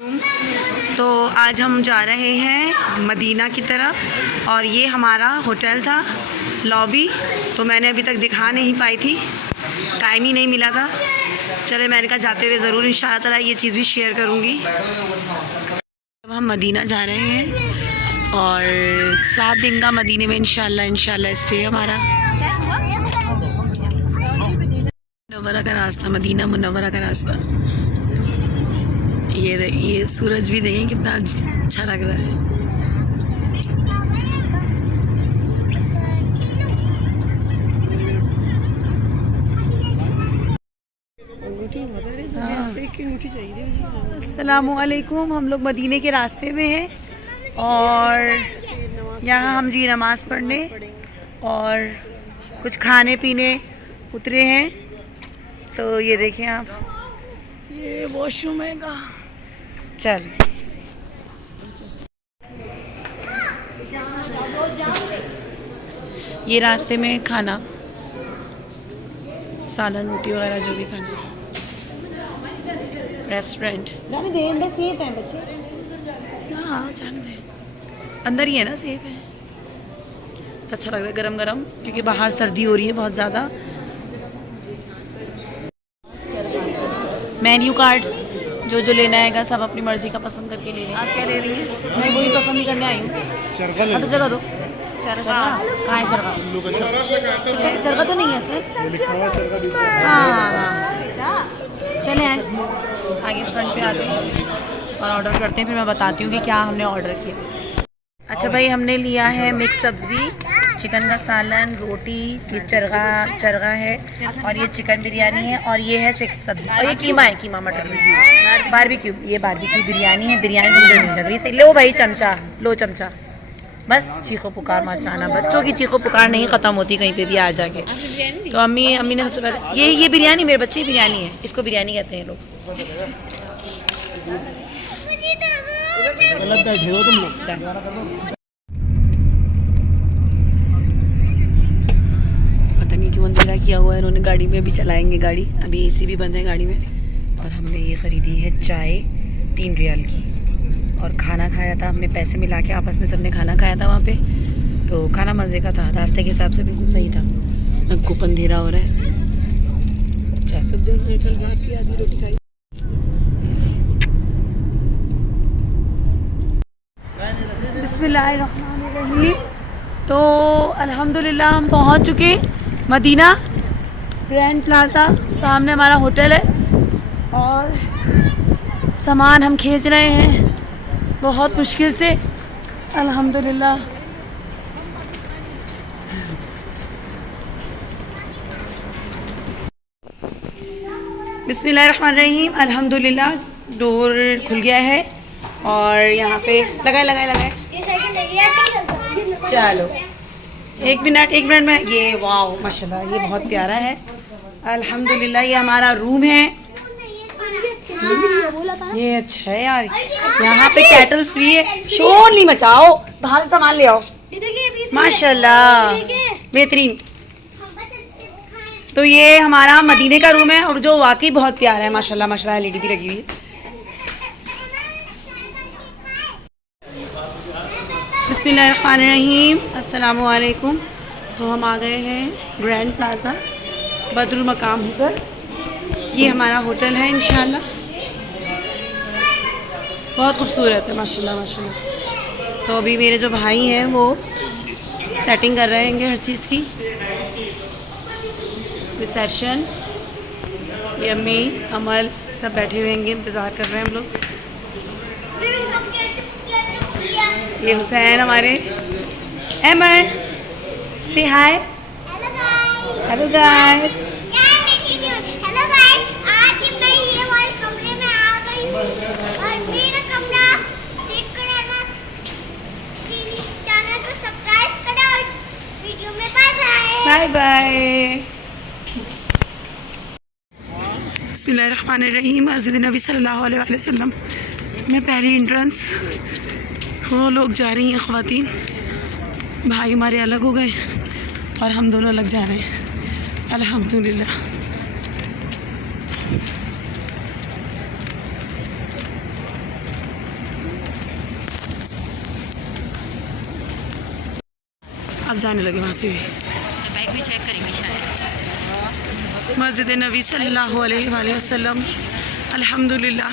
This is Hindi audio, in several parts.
तो आज हम जा रहे हैं मदीना की तरफ और ये हमारा होटल था लॉबी। तो मैंने अभी तक दिखा नहीं पाई थी, टाइम ही नहीं मिला था। चले मैंने कहा जाते हुए ज़रूर इंशाअल्लाह ताला ये चीज़ भी शेयर करूँगी। अब हम मदीना जा रहे हैं और 7 दिन का मदीने में इंशाअल्लाह स्टे हमारा। मुनव्वरा का रास्ता, मदीना मुनव्वरा का रास्ता। ये सूरज भी देखें कितना अच्छा लग रहा है। अस्सलामुअलैकुम। हम लोग मदीने के रास्ते में हैं और यहाँ हम जी नमाज़ पढ़ने और कुछ खाने पीने उतरे हैं। तो ये देखें आप, ये वॉशरूम है का। चल ये रास्ते में खाना, सालन रोटी वगैरह जो भी खाना, रेस्टोरेंट। जाने दे, अंदर सेफ है बच्चे। हाँ जाने दे, अंदर ही है ना, सेफ है। तो अच्छा लग रहा है गरम गरम, क्योंकि बाहर सर्दी हो रही है बहुत ज़्यादा। मेन्यू कार्ड जो लेना है सब अपनी मर्जी का पसंद करके ले लें। आप क्या ले रही हैं? मैं वही पसंद ही करने आई हूँ। चरखा जगह दो। चरखा कहाँ है? चरखा चरखा तो नहीं है सर। हाँ चले आए, आगे फ्रंट पे आते हैं और ऑर्डर करते हैं। फिर मैं बताती हूँ कि क्या हमने ऑर्डर किया। अच्छा भाई, हमने लिया है मिक्स सब्ज़ी, चिकन का सालन, रोटी, ये चरगा है और ये चिकन बिरयानी है और ये है 6 सब्जी और ये कीमा है, कीमा मटर बारबेक्यू। ये बारबेक्यू बिरयानी है। बिरयानी मुझे नहीं लग रही सही। लो भाई चमचा, लो चमचा। बस चीखो पुकार मचाना, बच्चों की चीखो पुकार नहीं ख़त्म होती कहीं पे भी आ जाके। तो अम्मी ने सबसे पहले ये बिरयानी, मेरे बच्चे की बिरयानी है, इसको बिरयानी कहते हैं लोग। पता नहीं क्यों अंधेरा किया हुआ है इन्होंने गाड़ी में। अभी चलाएंगे गाड़ी, अभी एसी भी बंद है गाड़ी में। और हमने ये ख़रीदी है चाय 3 रियाल की और खाना खाया था हमने, पैसे मिला के आपस में सबने खाना खाया था वहाँ पे। तो खाना मज़े का था, रास्ते के हिसाब से बिल्कुल सही था। खूब अंधेरा हो रहा है। आधी रोटी खाई। बिस्मिल्लाहिर्रहमानिर्रहीम। तो अल्हम्दुलिल्लाह हम पहुँच चुके मदीना ग्रैंड प्लाजा। सामने हमारा होटल है और सामान हम खींच रहे हैं बहुत मुश्किल से, अल्हम्दुलिल्लाह। बिस्मिल्लाहिर्रहमानिर्रहीम। अल्हम्दुलिल्लाह डोर खुल गया है और यहाँ पे लगाए। चलो एक मिनट में ये वाह माशाल्लाह, ये बहुत प्यारा है अल्हम्दुलिल्लाह। ये हमारा रूम है। ये अच्छा है यार, यहाँ पे कैटल फ्री है। शोर नहीं मचाओ, बाहर से सामान ले आओ। माशाल्लाह बेहतरीन। तो ये हमारा मदीने का रूम है और जो वाकई बहुत प्यारा है माशाल्लाह माशाल्लाह। एलईडी भी लगी हुई है। बिस्मिल्लाहिर्रहमानिर्रहीम, अस्सलामुअलैकुम। तो हम आ गए हैं ग्रैंड प्लाजा बदरुल मकाम होटल। ये हमारा होटल है इंशाल्लाह, बहुत खूबसूरत है माशाल्लाह माशाल्लाह। तो अभी मेरे जो भाई हैं वो सेटिंग कर रहे हैं हर चीज़ की। रिसेप्शन, ये अम्मी अमल सब बैठे हुए हैं, इंतज़ार कर रहे हैं हम लोग। ये हुसैन हमारे। एमर से हाय। Hello guys. आज मैं ये वाले कमरे में आ गई हूँ और मेरा कमरा देख कर आना। चैनल को सब्सक्राइब करो और वीडियो में बाय बाय। बिस्मिल्लाहिर्रहमानिर्रहीम। मस्जिद नबी सल्लल्लाहु अलैहि वसल्लम में पहली एंट्रेंस। वो लोग जा रही हैं ख़वातीन, भाई हमारे अलग हो गए और हम दोनों अलग जा रहे हैं अल्हम्दुलिल्लाह। अब जाने लगे वहाँ से भी। बैग भी चेक करेंगे शायद। मस्जिद नबी सल्लल्लाहु अलैहि वसल्लम। अल्हम्दुलिल्लाह।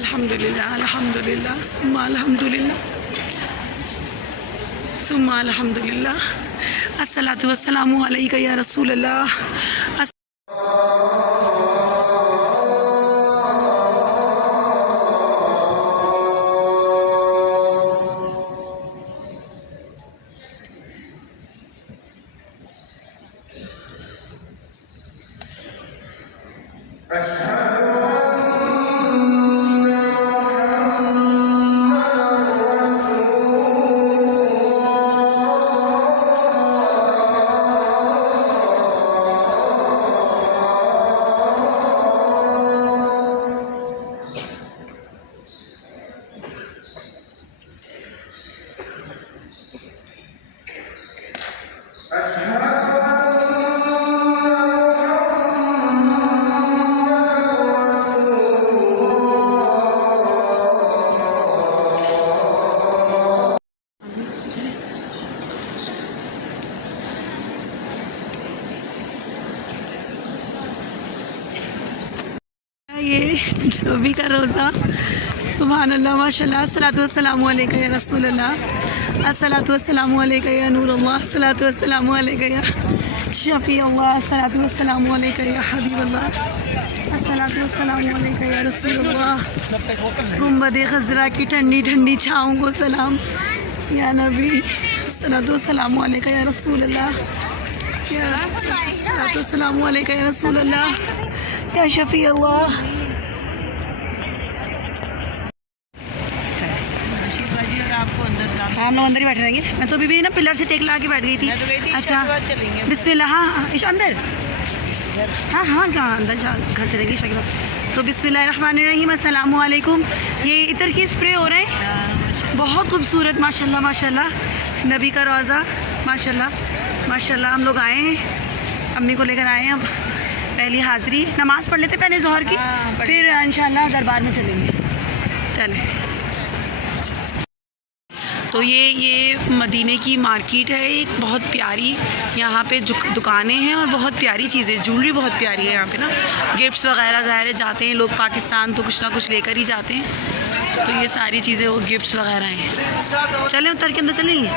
अल्हम्दुलिल्लाह अल्हम्दुलिल्लाह सुम्मा अल्हम्दुलिल्लाह सुम्मा अल्हम्दुलिल्लाह। अस्सलातु वस्सलामु अलैका या रसूल अल्लाह। ये नबी का रोज़ा। सुभान अल्लाह माशाल्लाह। अस्सलातु वस्सलामु अलैका या रसूल अल्लाह। अस्सलातु वस्सलामु अलैका या नूर अल्लाह। अस्सलातु वस्सलामु अलैका या शफी अल्लाह। अस्सलातु वस्सलामु अलैका या हबीब अल्लाह। अस्सलातु वस्सलामु अलैका या रसूल अल्लाह। गुंबद खज़रा की ठंडी ठंडी छाँव को सलाम या नबी। अस्सलातु वस्सलामु अलैका या रसूल अल्लाह। अस्सलातु वस्सलामु अलैका या रसूल अल्लाह या शफी अल्लाह। हम लोग अंदर ही बैठे रहेंगे। मैं तो अभी भी ना पिलर से टेक ला के बैठ गई थी। अच्छा बिस्मिल्लाह। हाँ इस अंदर हाँ हाँ कहाँ अंदर जा घर चलेंगे शाकिब। तो बिस्मिल्लाहिर्रहमानिर्रहीम। अस्सलामु अलैकुम। ये इतर की स्प्रे हो रहे हैं, बहुत खूबसूरत माशाल्लाह माशाल्लाह। नबी का रोज़ा माशाल्लाह माशाल्लाह। हम लोग आए हैं, अम्मी को लेकर आए हैं। अब पहली हाज़िरी नमाज़ पढ़ लेते पहले ज़ोहर की, फिर इंशाल्लाह दरबार में चलेंगे। चलें। तो ये मदीने की मार्केट है एक बहुत प्यारी। यहाँ पे दुकानें हैं और बहुत प्यारी चीज़ें, ज्वेलरी बहुत प्यारी है यहाँ पे ना। गिफ्ट्स वगैरह ज़ाहिर जाते हैं लोग पाकिस्तान तो कुछ ना कुछ लेकर ही जाते हैं। तो ये सारी चीज़ें वो गिफ्ट्स वगैरह हैं। चलें उतर के अंदर चलेंगे।